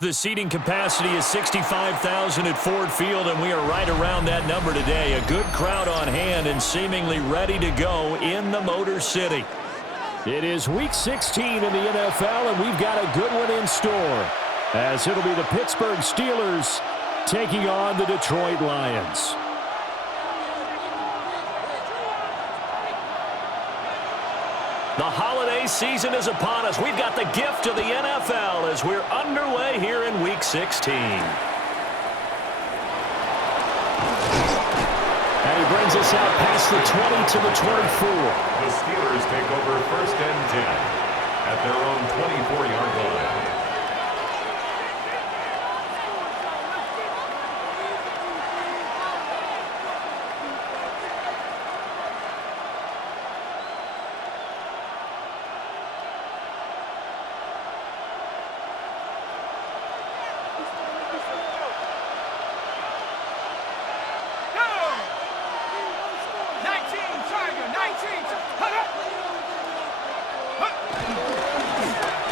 The seating capacity is 65,000 at Ford Field, and we are right around that number today. A good crowd on hand and seemingly ready to go in the Motor City. It is Week 16 in the NFL, and we've got a good one in store, as it'll be the Pittsburgh Steelers taking on the Detroit Lions. The holiday season is upon us. We've got the gift of the NFL as we're underway here in Week 16. And he brings us out past the 20 to the 24. The Steelers take over 1st and 10 at their own 24-yard line.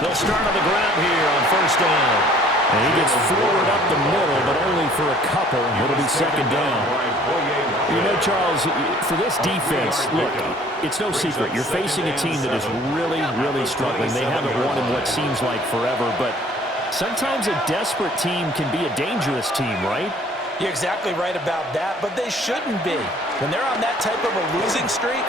They'll start on the ground here on 1st down. And he gets forward up the middle, but only for a couple. It'll be 2nd down. You know, Charles, for this defense, look, it's no secret. You're facing a team that is really, really struggling. They haven't won in what seems like forever, but sometimes a desperate team can be a dangerous team, right? You're exactly right about that, but they shouldn't be. When they're on that type of a losing streak,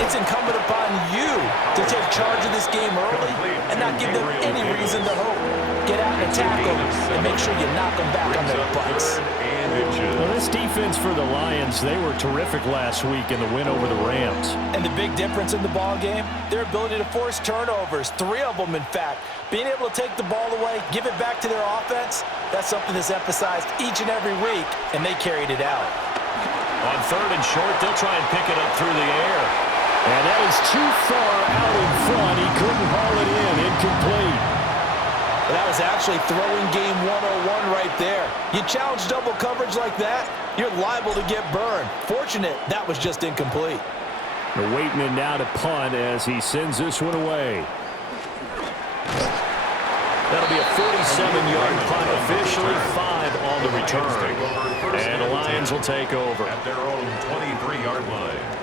it's incumbent upon you to take charge of this game early and not give them any reason to hope. Get out and tackle and make sure you knock them back on their butts. Well, this defense for the Lions, they were terrific last week in the win over the Rams. And the big difference in the ball game, their ability to force turnovers, 3 of them in fact. Being able to take the ball away, give it back to their offense, that's something that's emphasized each and every week, and they carried it out. On 3rd and short, they'll try and pick it up through the air. And that is too far out in front. He couldn't haul it in. Incomplete. That was actually throwing game 101 right there. You challenge double coverage like that, you're liable to get burned. Fortunate, that was just incomplete. They're waiting in now to punt as he sends this one away. That'll be a 47-yard punt, officially 5 on the return. And the Lions will take over. At their own 23-yard line.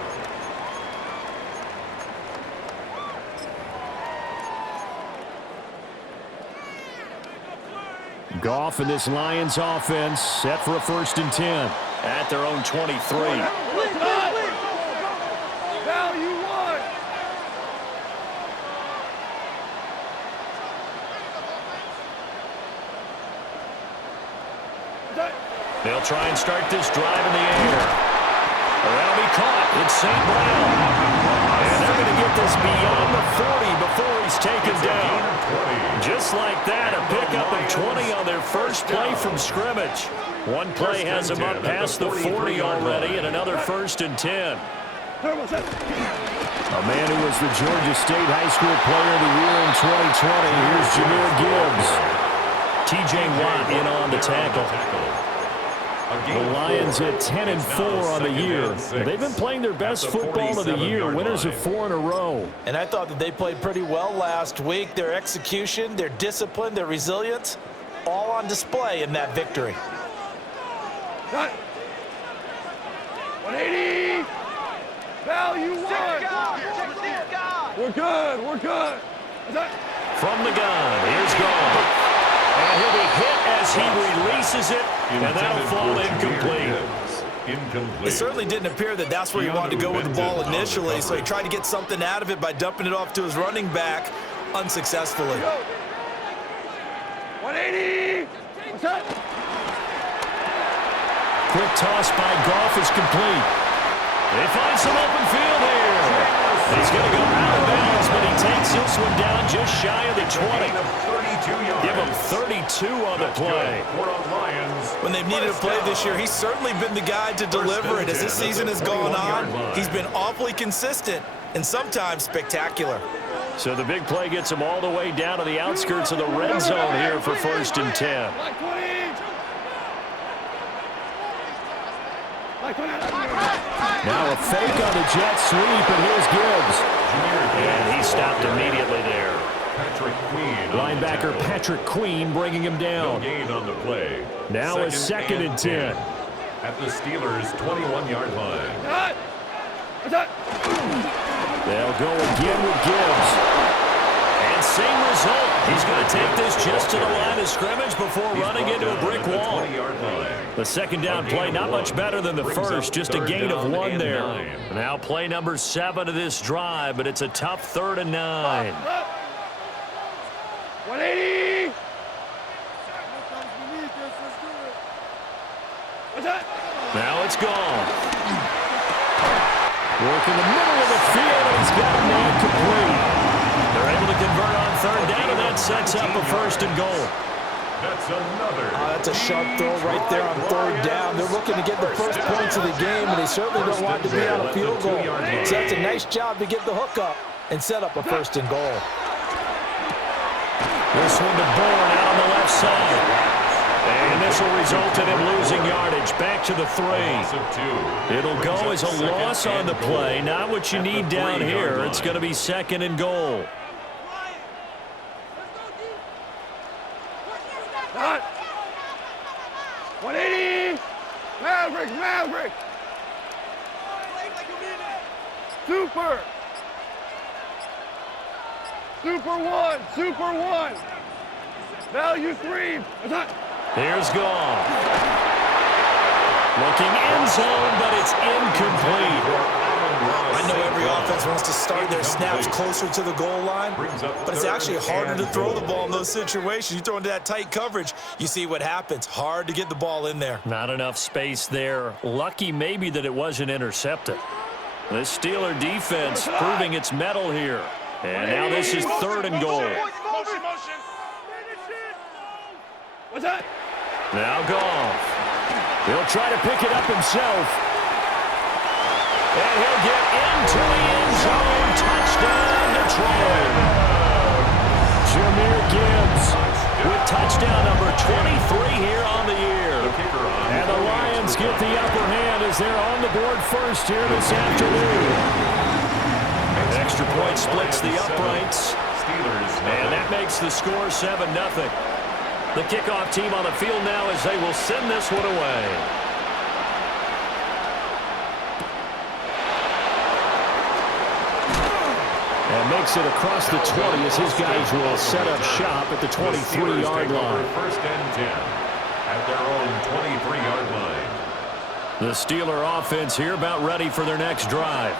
Goff and this Lions offense set for a 1st and 10 at their own 23. They'll try and start this drive in the air. That'll be caught. It's St. Brown. And they're going to get this beyond the 40 before he's taken down. Just like that, a pickup of 20 on their first play from scrimmage. One play has them up past the 40 already, and another 1st and 10. A man who was the Georgia State High School Player of the Year in 2020. Here's Jahmyr Gibbs. T.J. Watt in on the tackle. The Lions at 10-4 on the year. They've been playing their best football of the year, winners of 4 in a row. And I thought that they played pretty well last week. Their execution, their discipline, their resilience, all on display in that victory. 180! Val, you won! We're good, we're good. From the gun, here's Goff. And he'll be hit as he releases it, and that'll fall incomplete. It certainly didn't appear that that's where he wanted to go with the ball initially, so he tried to get something out of it by dumping it off to his running back unsuccessfully. 180! What's that? Quick toss by Goff is complete. They find some open field here. He's going to go out of bounds, but he takes this one down just shy of the 20. Give him 32 on the play. When they've needed a play this year, he's certainly been the guy to deliver it. As this season has gone on, he's been awfully consistent and sometimes spectacular. So the big play gets him all the way down to the outskirts of the red zone here for 1st and 10. Now a fake on the jet sweep, and here's Gibbs. And he stopped immediately there. Linebacker Patrick Queen bringing him down. No gain on the play. Now a second and 10. At the Steelers' 21-yard line. They'll go again with Gibbs. And same result. He's going to take this just to the line of scrimmage before running into a brick wall. The second down play, not much better than the first, just a gain of 1 there. Now play number 7 of this drive, but it's a tough 3rd and 9. 180! Now it's gone. Work in the middle of the field, and he's got a man complete. They're able to convert on 3rd down, and that sets up a 1st and goal. That's another. That's a sharp throw right there on 3rd down. They're looking to get the first points of the game, and they certainly don't want to be on a field goal. So that's a nice job to get the hook up and set up a 1st and goal. This one to Bourne out on the left side. And this will result in him losing yardage. Back to the 3. It'll go as a loss on the play. Not what you need down here. It's going to be 2nd and goal. Cut. 180! Maverick! Super 1! Value 3! Here's Goff. Looking end zone, but it's incomplete. I know every offense wants to start their snaps closer to the goal line, but it's actually harder to throw the ball in those situations. You throw into that tight coverage, you see what happens. Hard to get the ball in there. Not enough space there. Lucky maybe that it wasn't intercepted. The Steeler defense proving its mettle here. And now this is 3rd and goal. What's that? Now Goff. He'll try to pick it up himself. And he'll get into the end zone. Touchdown, Detroit. Jahmyr Gibbs with touchdown number 23 here on the year. And the Lions get the upper hand as they're on the board first here this afternoon. Extra point splits the uprights. And that makes the score 7-0. The kickoff team on the field now as they will send this one away. And makes it across the 20 as his guys will set up shop at the 23-yard line. 1st and 10 at their own 23-yard line. The Steeler offense here about ready for their next drive.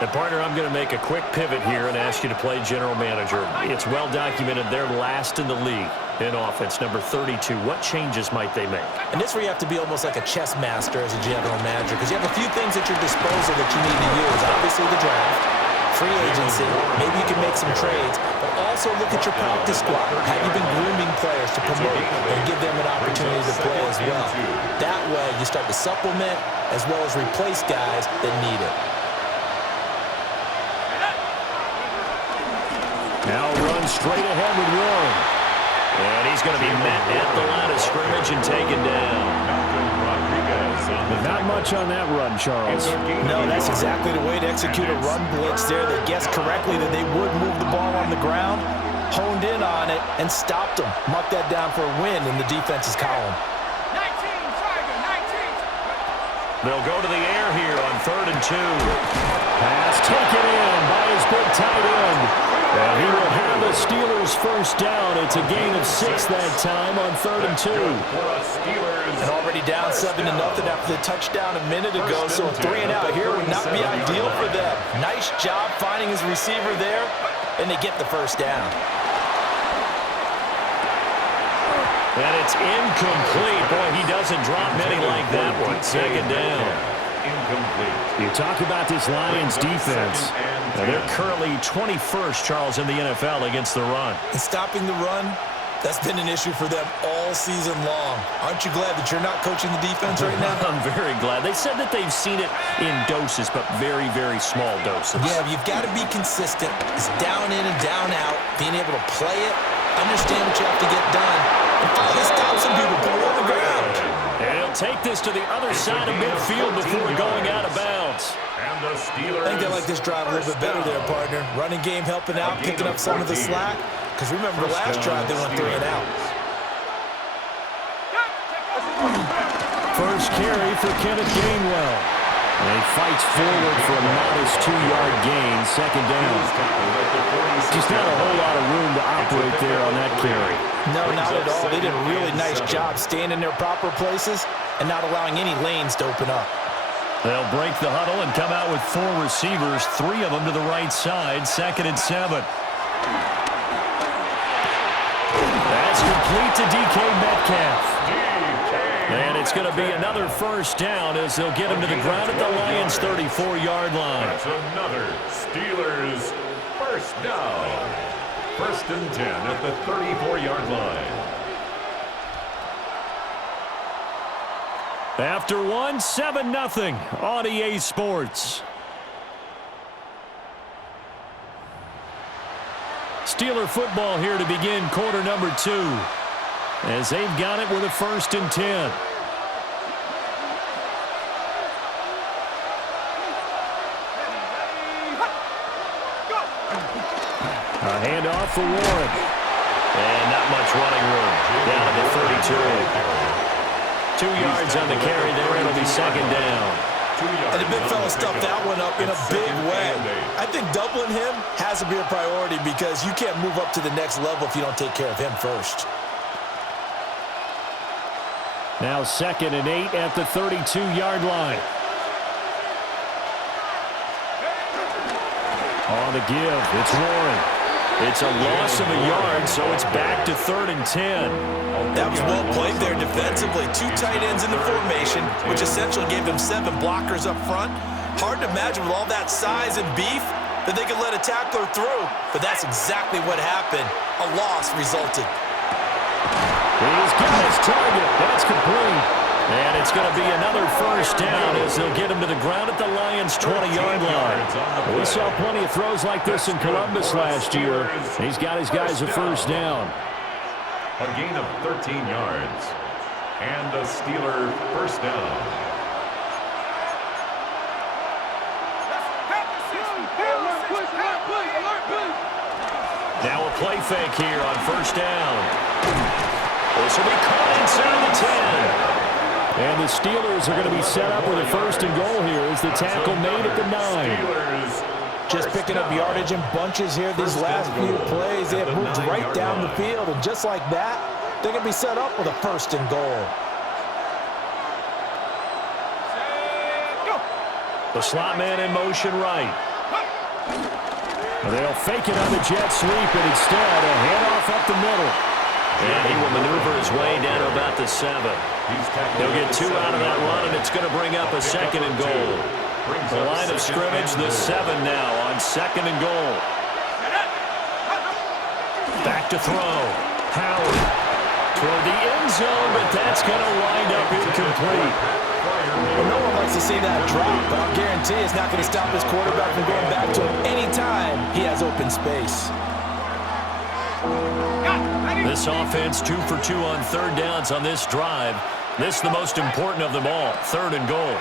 And, partner, I'm going to make a quick pivot here and ask you to play general manager. It's well documented they're last in the league in offense, number 32. What changes might they make? And this where you have to be almost like a chess master as a general manager because you have a few things at your disposal that you need to use. Obviously, the draft, free agency, maybe you can make some trades, but also look at your practice squad. Have you been grooming players to promote and give them an opportunity to play as well? That way, you start to supplement as well as replace guys that need it. Now run straight ahead with Warren. And he's going to be met at the line of scrimmage and taken down. Not much on that run, Charles. No, that's exactly the way to execute a run blitz there. They guessed correctly that they would move the ball on the ground, honed in on it, and stopped them. Mark that down for a win in the defense's column. 19, Tiger, 19. They'll go to the air here on 3rd and 2. Pass taken in by his big tight end. And he will have the Steelers' 1st down. It's a gain of 6 that time on 3rd and 2. And already down 7-0 after the touchdown a minute ago, so a 3 and out here would not be ideal for them. Nice job finding his receiver there, and they get the 1st down. And it's incomplete. Boy, he doesn't drop many like that one. 2nd down. Incomplete. You talk about this Lions defense. Now they're currently 21st, Charles, in the NFL against the run. And stopping the run, that's been an issue for them all season long. Aren't you glad that you're not coaching the defense right now? I'm very glad. They said that they've seen it in doses, but very, very small doses. Yeah, you've got to be consistent. It's down in and down out, being able to play it, understand what you have to get done, and finally stop some people, put it on the ground. And They'll take this to the other side of midfield before going out of bounds. And the Steelers. I think they like this drive a little bit better there, partner. Running game helping out, picking up some of the slack. Because remember, the last drive they went 3 and out. First carry for Kenneth Gainwell. And he fights forward for a modest 2-yard gain, second down. Just not a whole lot of room to operate there on that carry. No, not at all. They did a really nice job staying in their proper places and not allowing any lanes to open up. They'll break the huddle and come out with 4 receivers, 3 of them to the right side, 2nd and 7. That's complete to DK Metcalf. And it's going to be another first down as they'll get him to the ground at the Lions' 34-yard line. That's another Steelers first down. 1st and 10 at the 34-yard line. After 1, 7-0 on EA Sports. Steeler football here to begin quarter number 2. As they've got it with a 1st and 10. A handoff for Warren. And not much running room. Down to the 32. 2 yards on the carry there. It'll be 2nd down. And the big fella stuffed that one up in a big way. I think doubling him has to be a priority because you can't move up to the next level if you don't take care of him first. Now 2nd and 8 at the 32-yard line. On the give, it's Warren. It's a loss of a yard, so it's back to 3rd and 10. That was well played there defensively. 2 tight ends in the formation, which essentially gave them 7 blockers up front. Hard to imagine with all that size and beef that they could let a tackler through, but that's exactly what happened. A loss resulted. He's got his target. That's complete. And it's going to be another first down as they'll get him to the ground at the Lions' 20-yard line. We saw plenty of throws like this in Columbus last year. He's got his guys a first down. A gain of 13 yards. And a Steeler first down. Now a play fake here on first down. This will be caught inside the 10. And the Steelers are going to be set up with a 1st and goal here as the tackle made at the 9. Just picking up yardage in bunches here these last few plays. They have moved right down the field, and just like that, they're going to be set up with a 1st and goal. The slot man in motion right. They'll fake it on the jet sweep, and instead a handoff up the middle. And he will maneuver his way down to about the 7. He'll get 2 out of that run, and it's going to bring up a 2nd and goal. The line of scrimmage, the 7 now on 2nd and goal. Back to throw. Howard toward the end zone, but that's going to wind up incomplete. Well, no one likes to see that drop, but I'll guarantee it's not going to stop his quarterback from going back to him anytime he has open space. This offense 2 for 2 on 3rd downs on this drive. This is the most important of them all, 3rd and goal.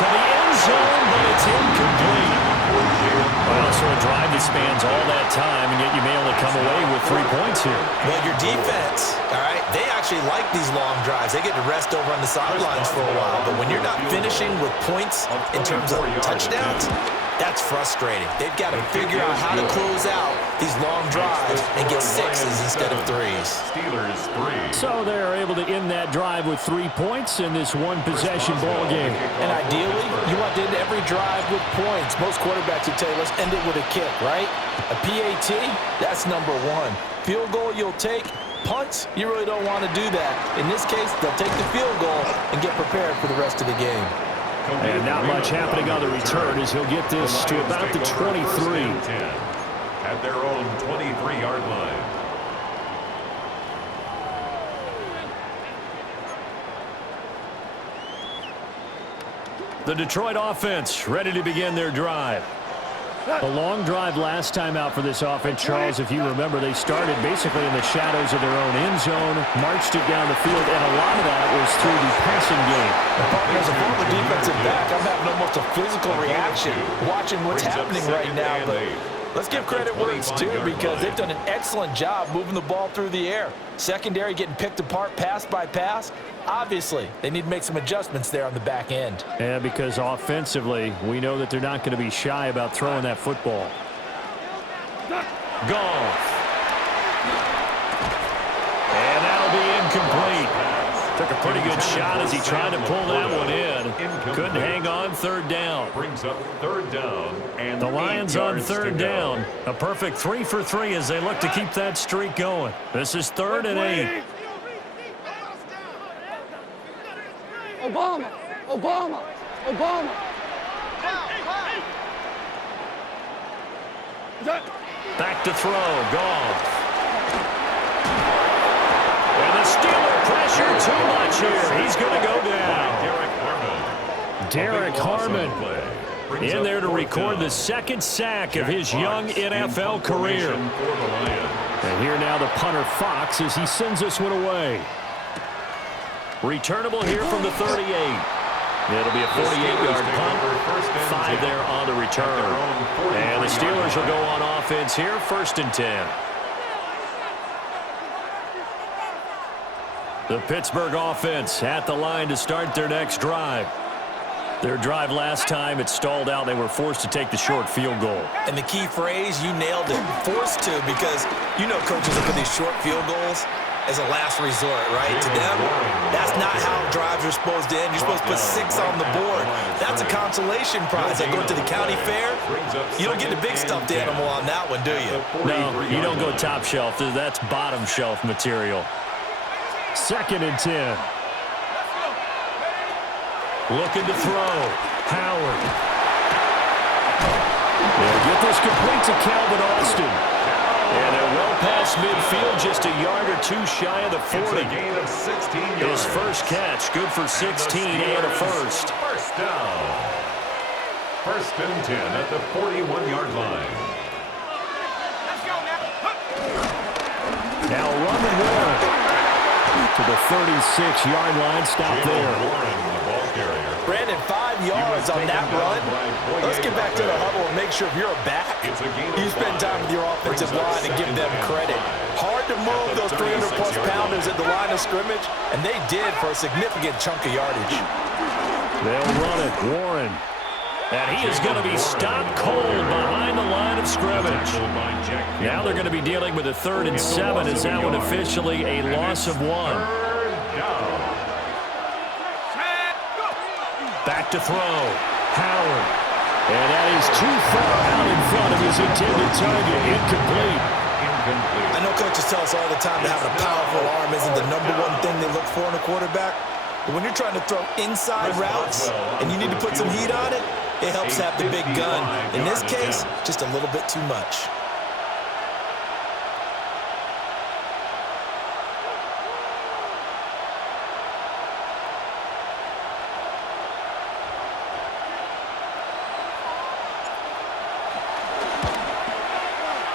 To the end zone, but it's incomplete. Also a drive that spans all that time, and yet you may only come away with 3 points here. Well, your defense, all right, they actually like these long drives. They get to rest over on the sidelines for a while, but when you're not finishing with points in terms of touchdowns, that's frustrating. They've got to figure out how to close out these long drives and get 6s instead of 3s. Steelers 3. So they're able to end that drive with 3 points in this one-possession ball game. And ideally, you want to end every drive with points. Most quarterbacks would tell you, let's end it with a kick, right? A PAT, that's number 1. Field goal you'll take. Punts, you really don't want to do that. In this case, they'll take the field goal and get prepared for the rest of the game. And not much happening on the return as he'll get this to about the 23. At their own 23-yard line. The Detroit offense ready to begin their drive. The long drive last time out for this offense, Charles, if you remember, they started basically in the shadows of their own end zone, marched it down the field, and a lot of that was through the passing game. As a former defensive back, I'm having almost a physical reaction watching what's happening right now. But let's give credit where it's due because they've done an excellent job moving the ball through the air. Secondary getting picked apart pass by pass. Obviously, they need to make some adjustments there on the back end. Yeah, because offensively, we know that they're not going to be shy about throwing that football. Goff. And that'll be incomplete. Took a pretty good shot as he tried to pull that one in. Couldn't hang on third down. Brings up third down. And the Lions on third down. A perfect 3 for 3 as they look to keep that streak going. This is 3rd and 8. Obama. Back to throw. Goff. And the Steeler pressure too much here. He's going to go down. Derek Harmon in there to record the second sack of his young NFL career. And here now the punter Fox as he sends this one away. Returnable here from the 38. It'll be a 48-yard punt. 5 there on the return. And the Steelers will go on offense here, 1st and 10. The Pittsburgh offense at the line to start their next drive. Their drive last time, it stalled out. They were forced to take the short field goal. And the key phrase, you nailed it. Forced to, because you know coaches look at these short field goals as a last resort, right? To them, that's not how drives are supposed to end. You're supposed to put 6 on the board. That's a consolation prize. Like going to the county fair, you don't get the big stuffed animal on that one, do you? No, you don't go top shelf. That's bottom shelf material. 2nd and 10. Looking to throw. Howard. They'll get this complete to Calvin Austin. And they're well past midfield, just a yard or 2 shy of the 40. His first catch, good for 16 and a first. First down. 1st and 10 at the 41-yard line. Now Roman Warren to the 36-yard line. Stop there. Brandon, 5 yards on that run. Let's get back to the huddle and make sure if you're a back, you spend time with your offensive line and give them credit. Hard to move those 300-plus pounders at the line of scrimmage, and they did for a significant chunk of yardage. They'll run it. Warren. And he is going to be stopped cold behind the line of scrimmage. Now they're going to be dealing with a 3rd and 7 as that one officially a loss of 1. Back to throw. Howard. And that is too far out in front of his intended target. Incomplete. I know coaches tell us all the time that having a powerful arm isn't the #1 thing they look for in a quarterback. But when you're trying to throw inside routes and you need to put some heat on it, it helps to have the big gun. In this case, just a little bit too much.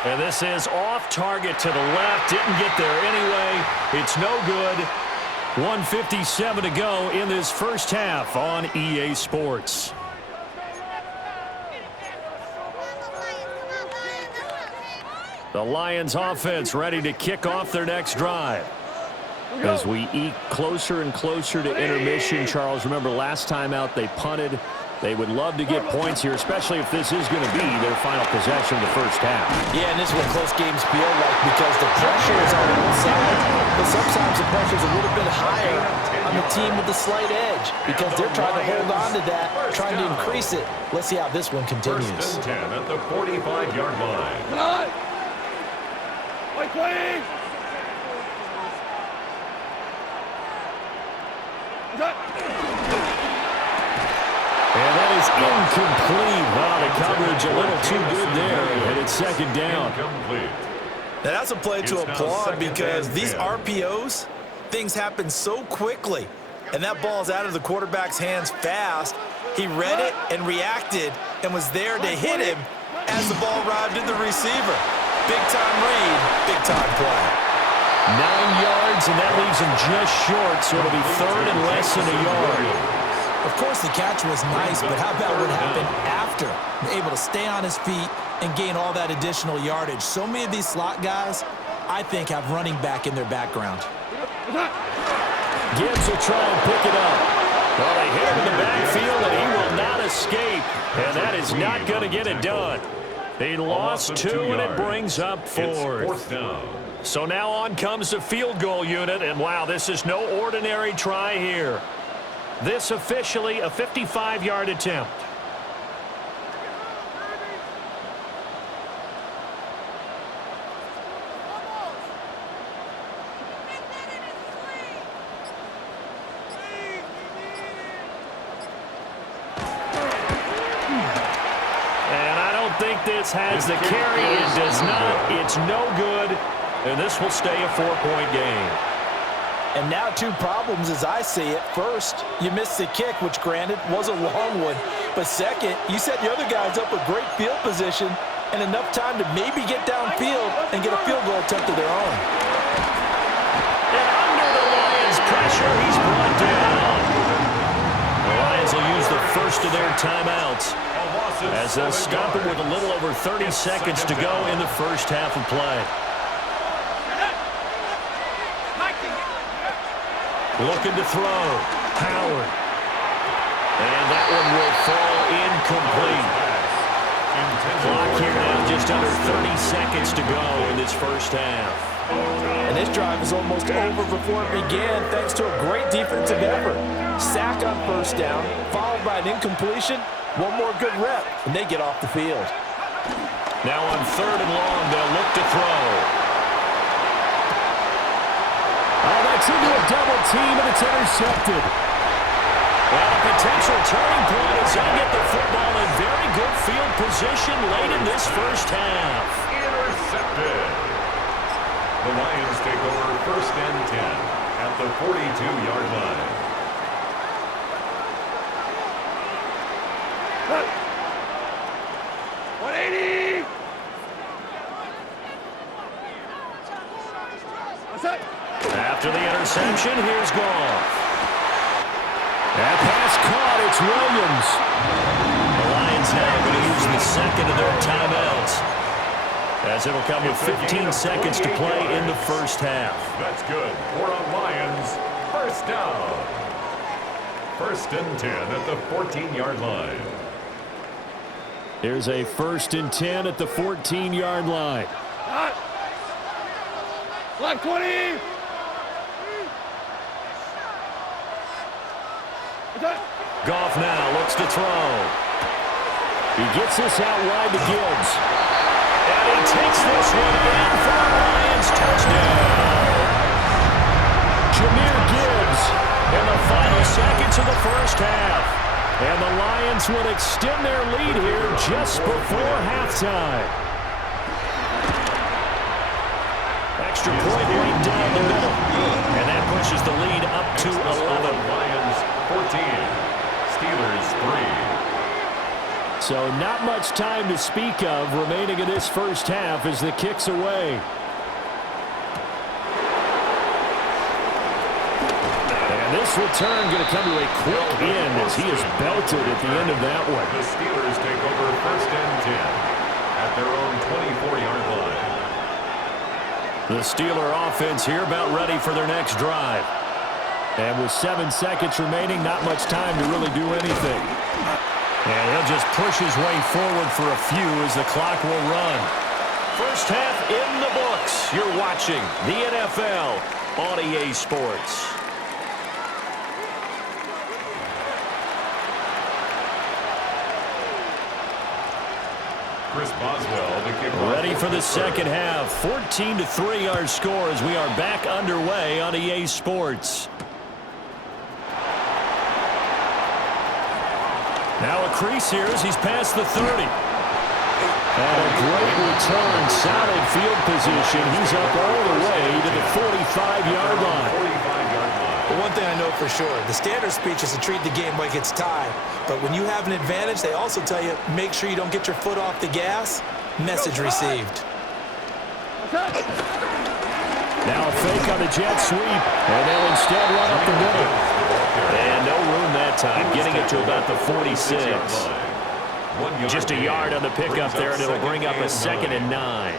And this is off target to the left. Didn't get there anyway. It's no good. 1:57 to go in this first half on EA Sports. The Lions offense ready to kick off their next drive. As we eke closer and closer to intermission, Charles, remember last time out they punted. They would love to get points here, especially if this is going to be their final possession of the first half. Yeah, and this is what close games feel like because the pressure is on both sides. But sometimes the pressure is a little bit higher on the team with the slight edge because they're trying to hold on to that, trying to increase it. Let's see how this one continues. 1st and 10 at the 45-yard line. Come on. Like playing. And that is incomplete. Wow, the coverage a little too good there, and it's 2nd down. Now that's a play to applaud because these RPOs, things happen so quickly. And that ball's out of the quarterback's hands fast. He read it and reacted and was there to hit him as the ball arrived in the receiver. Big-time read, big-time play. 9 yards, and that leaves him just short, so it'll be third and less than a yard. Of course, the catch was nice, but how about what happened after? Able to stay on his feet and gain all that additional yardage. So many of these slot guys, I think, have running back in their background. Gibbs will try and pick it up. Well, they hit him in the backfield, and he will not escape. And that is not going to get it done. He lost 2, and it brings up 4th. So now on comes the field goal unit, and wow, this is no ordinary try here. This officially a 55-yard attempt. This has the carry. It does not. It's no good. And this will stay a 4-point game. And now 2 problems as I see it. First, you missed the kick, which granted was a long one. But second, you set the other guys up with great field position and enough time to maybe get downfield and get a field goal attempt of their own. And under the Lions' pressure, he's brought down. The Lions will use the first of their timeouts as they'll stop it with a little over 30 seconds to go in the first half of play. Looking to throw. Howard. And that one will fall incomplete. Clock here now just under 30 seconds to go in this first half. And this drive is almost over before it began thanks to a great defensive effort. Sack on first down, followed by an incompletion. One more good rep, and they get off the field. Now on 3rd and long, they'll look to throw. Oh, that's into a double team, and it's intercepted. Well, a potential turning point as they get the football in very good field position late in this first half. Intercepted. The Lions take over 1st and 10 at the 42-yard line. After the interception, here's Goff. That pass caught. It's Williams. The Lions now going to use the second of their timeouts, as it'll come with 15 seconds to play in the first half. That's good for a Lions first down. 1st and 10 at the 14-yard line. Here's a 1st and 10 at the 14-yard line. Left 20. Goff now looks to throw. He gets this out wide to Gibbs. And he takes this one in for a Lions touchdown. Jahmyr Gibbs in the final seconds of the first half. And the Lions would extend their lead here just before halftime. Extra point right down the middle. And that pushes the lead up to 11. Lions 14, Steelers 3. So not much time to speak of remaining in this first half as the kick's away. And this return going to come to a quick end as he is belted at the end of that one. The Steelers take over 1st and 10 at their own 24-yard line. The Steeler offense here about ready for their next drive. And with 7 seconds remaining, not much time to really do anything. And he'll just push his way forward for a few as the clock will run. First half in the books. You're watching the NFL on EA Sports. Chris Boswell to kick off. Ready for the second half. 14-3 our score as we are back underway on EA Sports. Now a crease here as he's past the 30. And a great return, solid field position. He's up all the way to the 45-yard line. 45-yard line. One thing I know for sure, the standard speech is to treat the game like it's tied. But when you have an advantage, they also tell you, make sure you don't get your foot off the gas. Message received. Now a fake on the jet sweep, and they'll instead run up the middle. And no room that time, getting it to about the 46. Just a yard on the pickup there, and it'll bring up a 2nd and 9.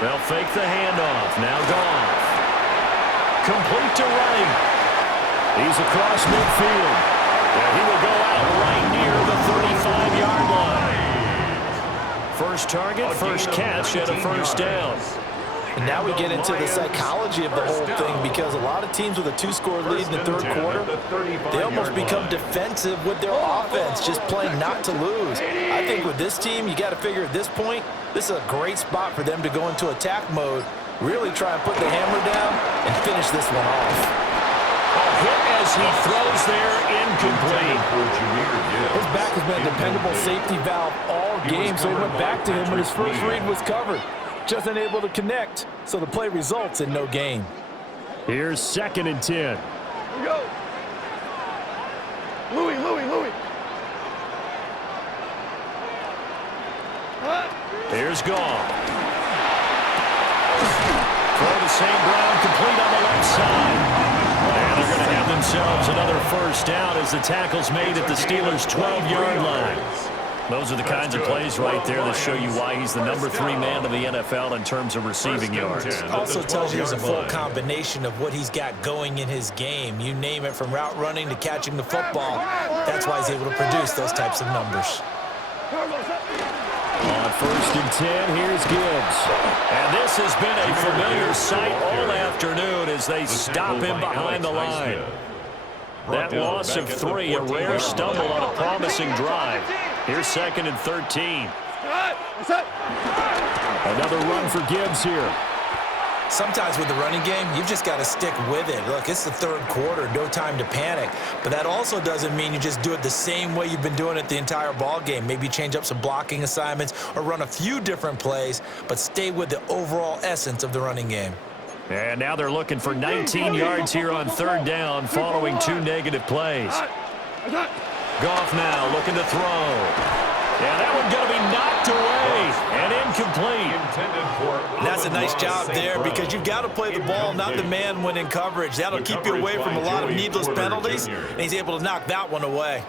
They'll fake the handoff. Now Goff. Complete to right. He's across midfield. And he will go out right near the 35-yard line. First target, first catch, and a first down. And now we get into the psychology of the whole thing, because a lot of teams with a 2-score lead in the third quarter, they almost become defensive with their offense, just playing not to lose. I think with this team, you got to figure at this point, this is a great spot for them to go into attack mode, really try and put the hammer down and finish this one off. A hit as he throws there, incomplete. His back has been a dependable safety valve all game, so he went back to him when his first read was covered. Just unable to connect, so the play results in no gain. Here's 2nd and 10. Here we go. Louis. Here's Goff. Throw to St. Brown, complete on the left side. And they're going to have themselves another first down as the tackle's made at the Steelers' 12-yard line. Those are the kinds of plays right there that show you why he's the number 3 man in the NFL in terms of receiving yards. Also tells you there's a full combination of what he's got going in his game. You name it, from route running to catching the football. That's why he's able to produce those types of numbers. On 1st and 10, here's Gibbs. And this has been a familiar sight all afternoon as they stop him behind the line. That loss of 3, a rare stumble on a promising drive. Here's 2nd and 13. Another run for Gibbs here. Sometimes with the running game, you've just got to stick with it. Look, it's the third quarter, no time to panic. But that also doesn't mean you just do it the same way you've been doing it the entire ball game. Maybe change up some blocking assignments or run a few different plays, but stay with the overall essence of the running game. And now they're looking for 19 yards here on 3rd down following 2 negative plays. Goff now looking to throw. And that one's going to be knocked away and incomplete. That's a nice job there, because you've got to play the ball, not the man when in coverage. That'll keep you away from a lot of needless penalties, and he's able to knock that one away.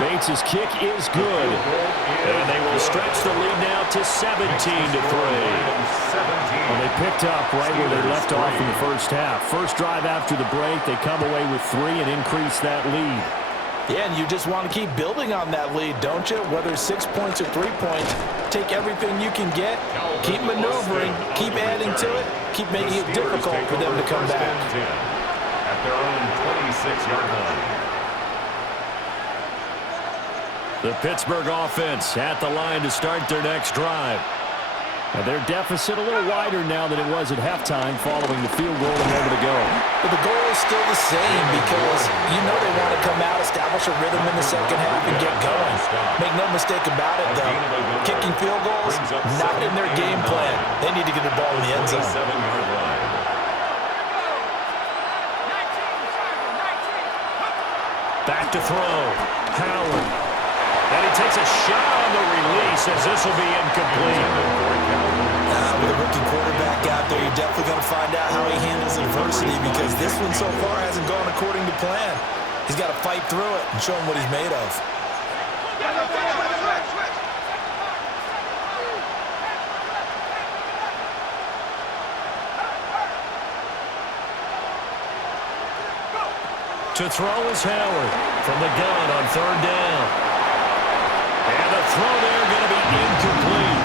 Bates' kick is good. And they will stretch the lead now to 17-3. Well, they picked up right where they left off in the first half. First drive after the break, they come away with 3 and increase that lead. Yeah, and you just want to keep building on that lead, don't you? Whether it's 6 points or 3 points, take everything you can get, keep maneuvering, keep adding to it, keep making it difficult for them to come back. At their own 26-yard line. The Pittsburgh offense at the line to start their next drive. And their deficit a little wider now than it was at halftime following the field goal a moment ago. But the goal is still the same, because you know they want to come out, establish a rhythm in the second half, and get going. Make no mistake about it, though. Kicking field goals, not in their game plan. They need to get the ball in the end zone. Back to throw. Howard. And he takes a shot on the release as this will be incomplete. With a rookie quarterback out there, you're definitely going to find out how he handles adversity, because this one so far hasn't gone according to plan. He's got to fight through it and show him what he's made of. To throw is Howard from the gun on 3rd down. And the throw there going to be incomplete.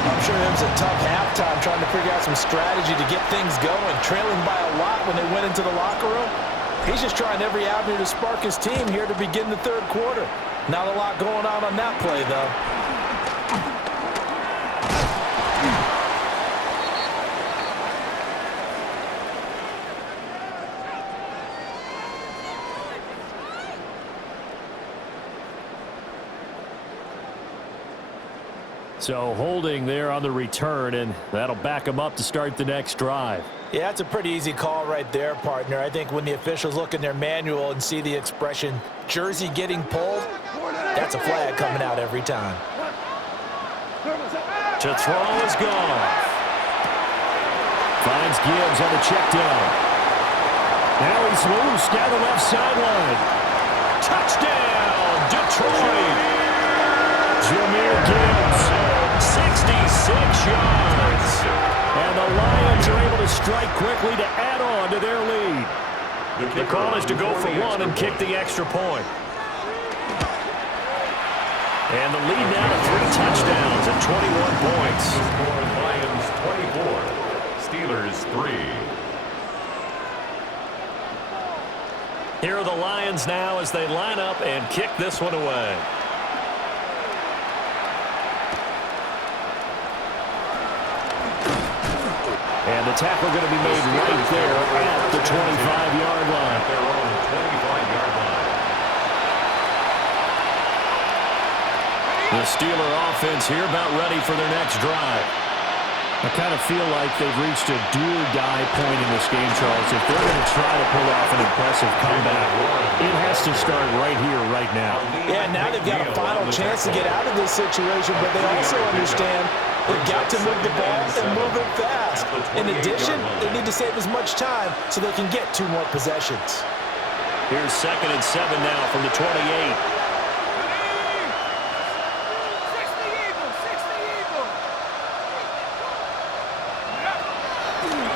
I'm sure it was a tough halftime trying to figure out some strategy to get things going, trailing by a lot when they went into the locker room. He's just trying every avenue to spark his team here to begin the third quarter. Not a lot going on that play, though. So holding there on the return, and that'll back them up to start the next drive. Yeah, that's a pretty easy call right there, partner. I think when the officials look in their manual and see the expression jersey getting pulled, that's a flag coming out every time. To throw is gone. Finds Gibbs on the check down. Now he's loose down the left sideline. Touchdown, Detroit. Jahmyr Gibbs, 66 yards. And the Lions are able to strike quickly to add on to their lead. The call is to go for one and kick the extra point. And the lead now to 3 touchdowns and 21 points. Lions 24, Steelers 3. Here are the Lions now as they line up and kick this one away. And the tackle going to be made right there at the 25-yard line. Their own 25-yard line. The Steeler offense here about ready for their next drive. I kind of feel like they've reached a do-or-die point in this game, Charles. If they're going to try to pull off an impressive comeback, it has to start right here, right now. Yeah, now they've got a final chance to get out of this situation, but they also understand they've got to move the ball and move it fast. In addition, they need to save as much time so they can get 2 more possessions. Here's 2nd and 7 now from the 28.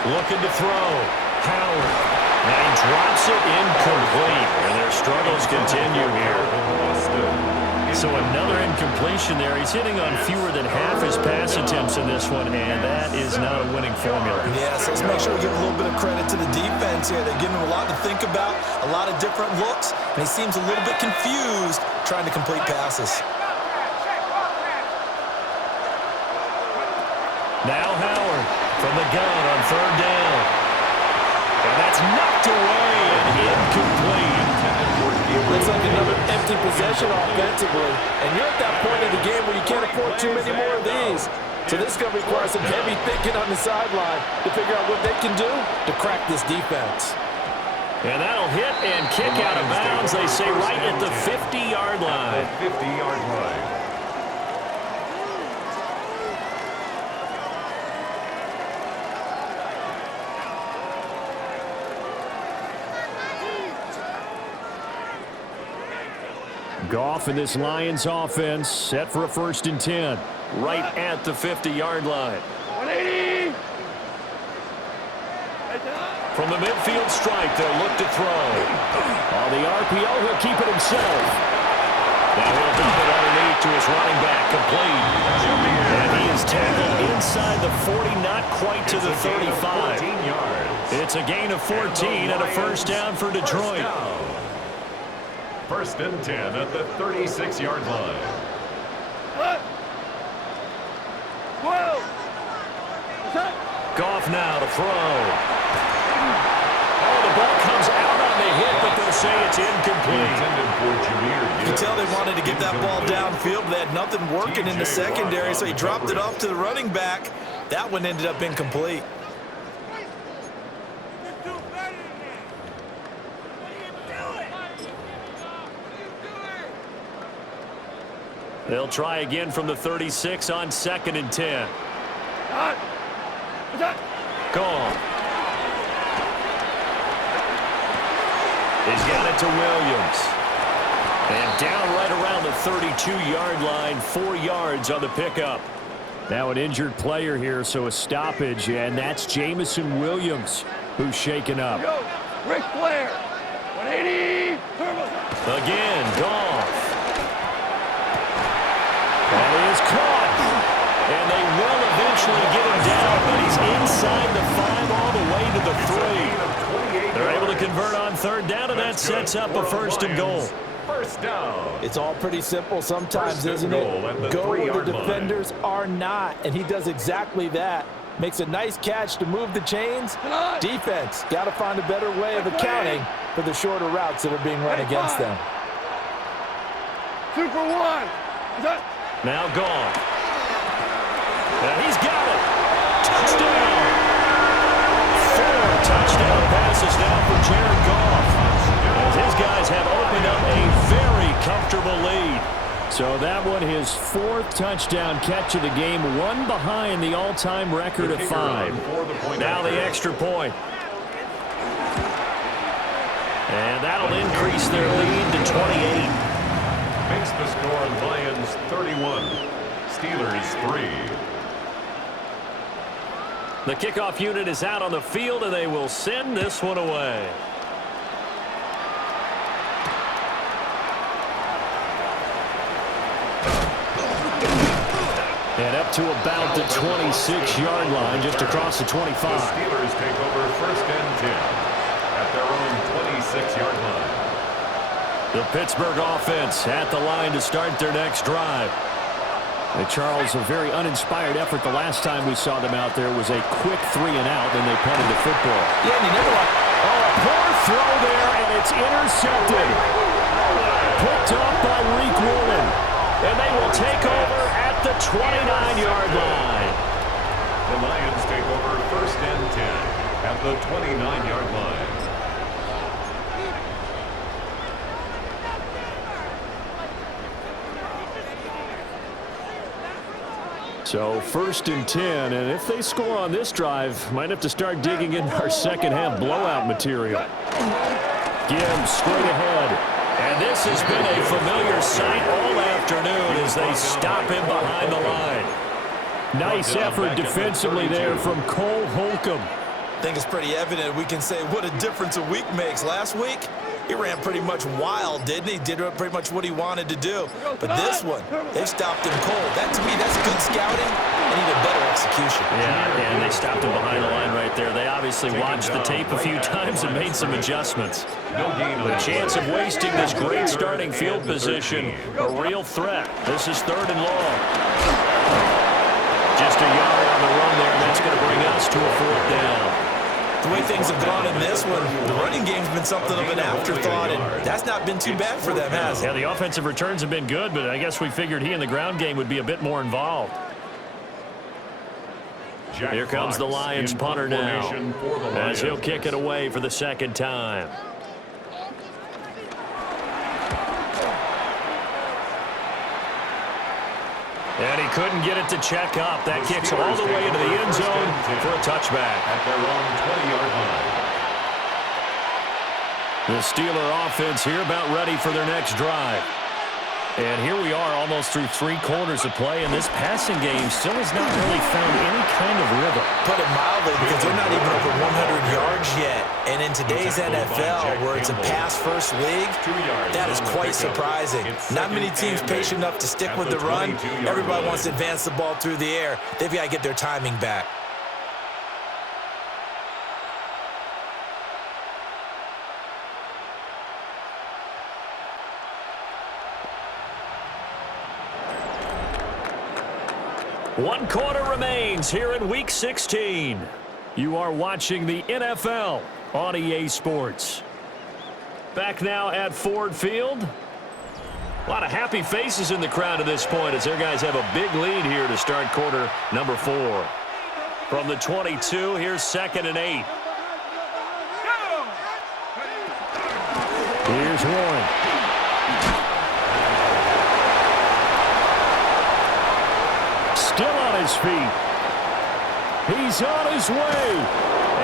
Looking to throw. Howard. And he drops it incomplete. And their struggles continue here. So another incompletion there. He's hitting on fewer than half his pass attempts in this one, and that is not a winning formula. Yes, let's make sure we give a little bit of credit to the defense here. They're giving him a lot to think about, a lot of different looks, and he seems a little bit confused trying to complete passes. Now Howard from the gun on 3rd down. And that's knocked away and incomplete. Looks like another empty possession offensively. And you're at that point in the game where you can't afford too many more of these. So this is going to require some heavy thinking on the sideline to figure out what they can do to crack this defense. And that'll hit and kick out of bounds, they say, right at the 50-yard line. 50-yard line. Goff in this Lions offense set for a 1st and 10 right at the 50-yard line. 180. From the midfield stripe, they'll look to throw. On the RPO, he'll keep it himself. Now he'll dump it underneath to his running back, complete. And he is tackled inside the 40, not quite to the 35. It's a gain of 14 and a 1st down for Detroit. 1st and 10 at the 36-yard line. 12. Goff now to throw. Oh, the ball comes out on the hit, but they'll say it's incomplete. You can tell they wanted to get that ball downfield, but they had nothing working in the secondary, so he dropped it off to the running back. That one ended up incomplete. They'll try again from the 36 on 2nd and 10. Gone. He's got it to Williams. And down right around the 32-yard line, 4 yards on the pickup. Now an injured player here, so a stoppage, and that's Jameson Williams who's shaken up. Yo, Ric Flair. 180. Again, Goff. That is caught. And they will eventually get him down, but he's inside the 5 all the way to the 3. They're able to convert on 3rd down, and that sets up a 1st and goal. 1st down. It's all pretty simple sometimes, isn't it? Go where the defenders are not, and he does exactly that. Makes a nice catch to move the chains. Defense, got to find a better way of accounting for the shorter routes that are being run against them. 2 for 1. Now Goff. And he's got it. Touchdown. 4 touchdown passes now for Jared Goff, as his guys have opened up a very comfortable lead. So that one, his 4th touchdown catch of the game, one behind the all-time record of 5. Now the extra point. And that'll increase their lead to 28. Makes the score Lions 31, Steelers 3. The kickoff unit is out on the field, and they will send this one away. And up to about the 26-yard line, just across the 25. The Steelers take over 1st and 10 at their own 26-yard line. The Pittsburgh offense at the line to start their next drive. Charles, a very uninspired effort the last time we saw them out there was a quick 3-and-out, and they punted the football. Yeah, and you never like... Oh, a poor throw there, and it's intercepted. Picked off by Reek Woolen. And they will take over at the 29-yard line. The Lions take over 1st and 10 at the 29-yard line. So 1st and 10, and if they score on this drive, might have to start digging in our second-half blowout material. Gibbs straight ahead. And this has been a familiar sight all afternoon as they stop him behind the line. Nice effort defensively there from Cole Holcomb. I think it's pretty evident we can say what a difference a week makes. Last week, he ran pretty much wild, didn't he? Did pretty much what he wanted to do. But this one, they stopped him cold. That, to me, that's good scouting and even better execution. Yeah, and they stopped him behind the line right there. They obviously watched the tape a few times and made some adjustments. The chance of wasting this great starting field position, a real threat. This is 3rd and long. Just a yard on the run there, and that's going to bring us to a 4th down. The way things have gone in this one, the running game's been something of an afterthought, and that's not been too bad for them, has it? Yeah, the offensive returns have been good, but I guess we figured he in the ground game would be a bit more involved. Here comes the Lions punter now, as he'll kick it away for the 2nd time. And he couldn't get it to check up. That kicks all the way into the end zone for a touchback. At their own 20-yard line. The Steeler offense here about ready for their next drive. And here we are almost through 3 quarters of play, and this passing game still has not really found any kind of rhythm. Put it mildly, because they're not even over 100 yards yet. And in today's NFL, where it's a pass-first league, that is quite surprising. Not many teams patient enough to stick with the run. Everybody wants to advance the ball through the air. They've got to get their timing back. One quarter remains here in Week 16. You are watching the NFL on EA Sports. Back now at Ford Field. A lot of happy faces in the crowd at this point as their guys have a big lead here to start quarter number 4. From the 22, here's 2nd and 8. Here's Warren. Still on his feet. He's on his way.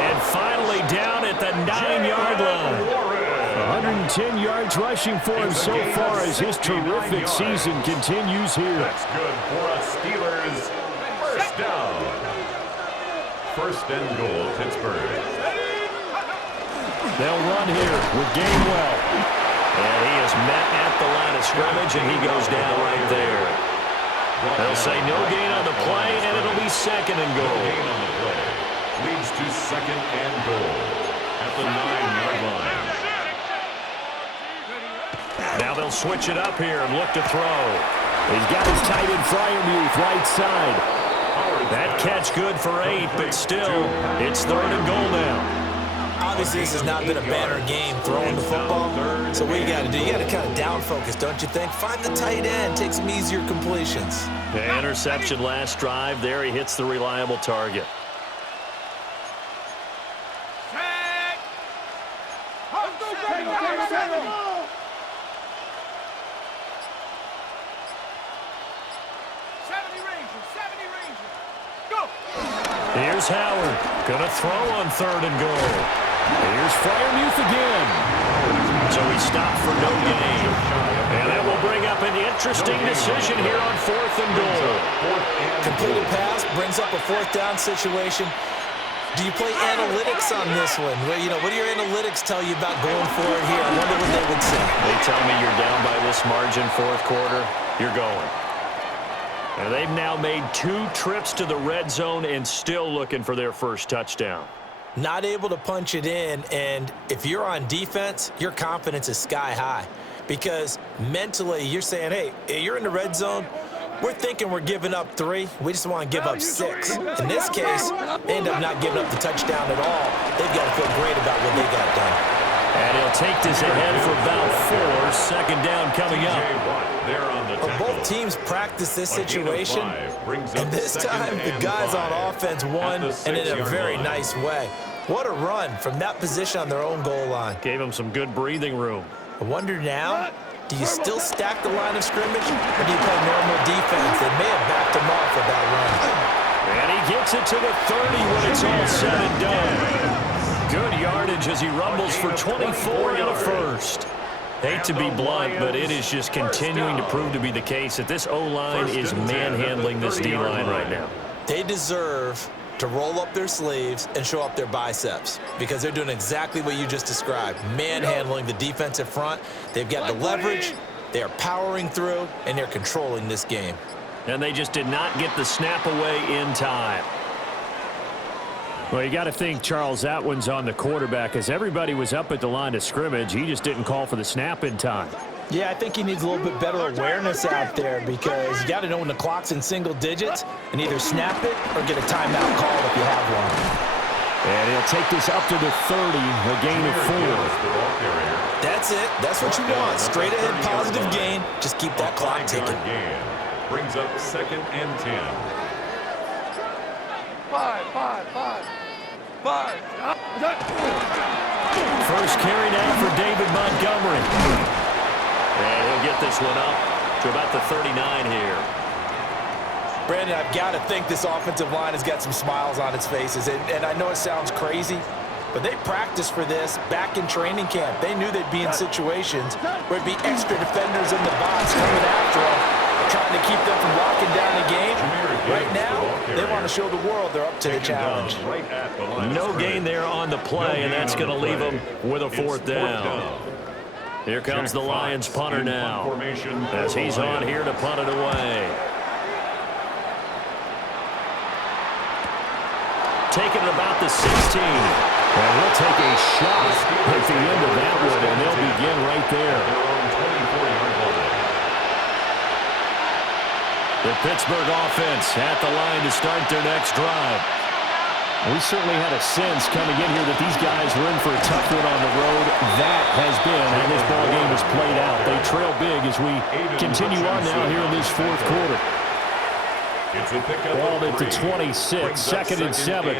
And finally down at the 9-yard line. 110 yards rushing for him so far as his terrific season continues here. That's good for us Steelers. 1st down. 1st and goal, Pittsburgh. They'll run here with Gainwell. And he is met at the line of scrimmage, and he goes down right there. They'll say no gain on the play, and it'll be 2nd and goal. No gain on the play. Leads to 2nd and goal at the 9-yard line. Now they'll switch it up here and look to throw. He's got his tight end Freiermuth right side. That catch good for 8, but still, it's 3rd and goal now. Obviously, this has not been a banner game throwing the football. So what you got to do, you got to kind of down focus, don't you think? Find the tight end, take some easier completions. The interception last drive. There he hits the reliable target. Here's Howard. Going to throw on 3rd and goal. Here's Freiermuth again. So he stopped for no gain. And that will bring up an interesting decision here on 4th and goal. Completed pass brings up a 4th down situation. Do you play analytics on this one? Well, you know, what do your analytics tell you about going for it here? I wonder what they would say. They tell me you're down by this margin 4th quarter, you're going. And they've now made 2 trips to the red zone and still looking for their first touchdown. Not able to punch it in, and if you're on defense, your confidence is sky high. Because mentally, you're saying, hey, you're in the red zone. We're thinking we're giving up 3. We just want to give up 6. In this case, they end up not giving up the touchdown at all. They've got to feel great about what they got done. And he'll take this ahead for about 4. 2nd down coming up. Well, both teams practice this situation, and this time the guys on offense won, and in a very nice way. What a run from that position on their own goal line. Gave them some good breathing room. I wonder now, do you still stack the line of scrimmage, or do you play normal defense? They may have backed him off with that run. And he gets it to the 30 when it's all said and done. Good yardage as he rumbles for 24 and a first. Hate to be blunt, but it is just continuing to prove to be the case that this O-line is manhandling this D-line right now. They deserve to roll up their sleeves and show up their biceps because they're doing exactly what you just described, manhandling the defensive front. They've got the leverage, they are powering through, and they're controlling this game. And they just did not get the snap away in time. Well, you got to think, Charles, that one's on the quarterback as everybody was up at the line of scrimmage. He just didn't call for the snap in time. Yeah, I think he needs a little bit better awareness out there because you got to know when the clock's in single digits and either snap it or get a timeout call if you have one. And he'll take this up to the 30, a gain of 4. That's it. That's what you want. Straight ahead positive gain. Just keep that clock ticking. Brings up 2nd and 10. 5. First carry now for David Montgomery. And he'll get this one up to about the 39 here. Brandon, I've got to think this offensive line has got some smiles on its faces. And I know it sounds crazy, but they practiced for this back in training camp. They knew they'd be in situations where it'd be extra defenders in the box coming after them, trying to keep them from locking down the game. Right now, they want to show the world they're up to the challenge. No gain there on the play, and that's going to leave them with a 4th down. Here comes the Lions punter now as he's on here to punt it away. Taking it about the 16. And he'll take a shot at the end of that one, and they'll begin right there. The Pittsburgh offense at the line to start their next drive. We certainly had a sense coming in here that these guys were in for a tough one on the road. That has been how this ball game has played out. They trail big as we continue on now here in this 4th quarter. Ball at the 26, 2nd and 7.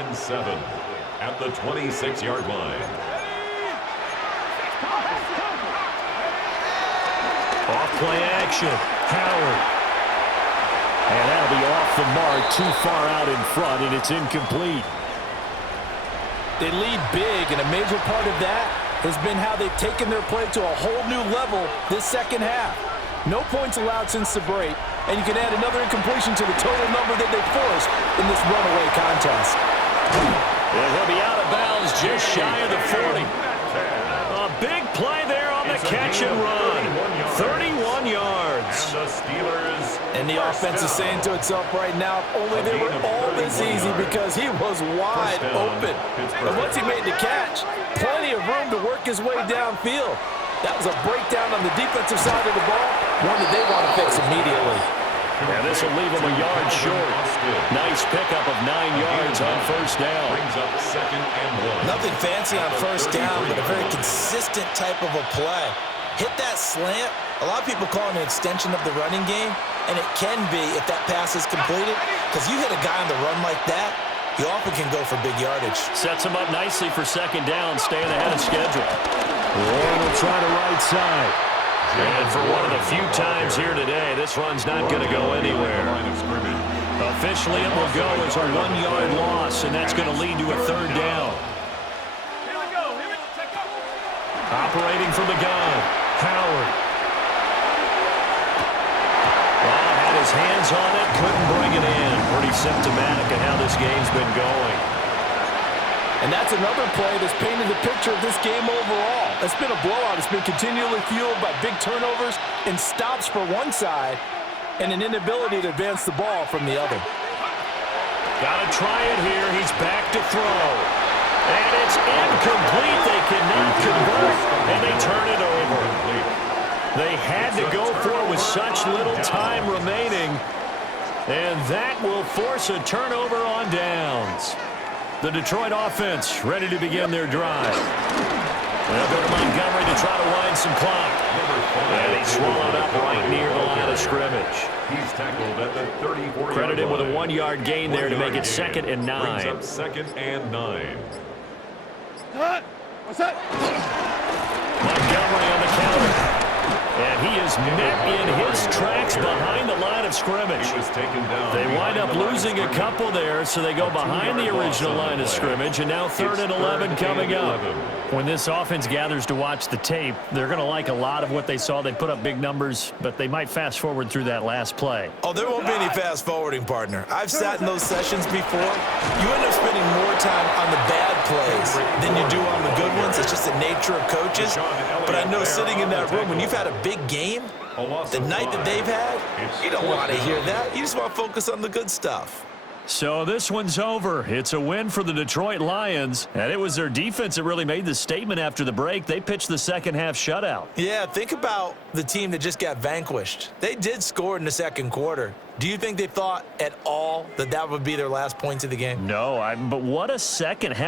At the 26-yard line. Off play action. Howard. And that'll be off the mark, too far out in front, and it's incomplete. They lead big, and a major part of that has been how they've taken their play to a whole new level this 2nd half. No points allowed since the break, and you can add another incompletion to the total number that they forced in this runaway contest. And he'll be out of bounds just shy of the 40. A big play there on the catch and run. 31 yards. And the offense is saying to itself right now, only they were all this easy because he was wide open. And once he made the catch, plenty of room to work his way downfield. That was a breakdown on the defensive side of the ball, one that they want to fix immediately. And this will leave him a yard short. Nice pickup of 9 yards on first down. Brings up 2nd and 1. Nothing fancy on first down, but a very consistent type of a play. Hit that slant. A lot of people call it an extension of the running game, and it can be if that pass is completed, because you hit a guy on the run like that, he often can go for big yardage. Sets him up nicely for second down, staying ahead of schedule. Warren will try to right side. And for one of the few times here today, this run's not going to go anywhere. Officially, it will go as a 1-yard loss, and that's going to lead to a third down. Operating from the gun, Howard. Had his hands on it, couldn't bring it in. Pretty symptomatic of how this game's been going. And that's another play that's painted the picture of this game overall. It's been a blowout. It's been continually fueled by big turnovers and stops for one side and an inability to advance the ball from the other. Got to try it here. He's back to throw. And it's incomplete. They cannot convert, and they turn it over. They had to go for it with such little time remaining, and that will force a turnover on downs. The Detroit offense ready to begin their drive. They'll go to Montgomery to try to wind some clock. And he's swallowed up right near the line of scrimmage. He's tackled at the 34-yard Credit him with a line. 1-yard gain there to make it 2nd and 9. Brings up 2nd and 9. What's that? Montgomery on the counter. And he is met in his tracks behind the line of scrimmage. He was taken down. They wind up losing a couple there, so they go behind the original line of scrimmage, and now 3rd and 11 coming up. When this offense gathers to watch the tape, they're going to like a lot of what they saw. They put up big numbers, but they might fast forward through that last play. Oh, there won't be any fast forwarding, partner. I've sat in those sessions before. You end up spending more time on the bad plays than you do on the good ones. It's just the nature of coaches. But I know sitting in that room, when you've had a big game, the night that they've had, you don't want to hear that. You just want to focus on the good stuff. So this one's over. It's a win for the Detroit Lions, and it was their defense that really made the statement after the break. They pitched the second half shutout. Yeah, think about the team that just got vanquished. They did score in the second quarter. Do you think they thought at all that that would be their last points of the game? No, but what a second half.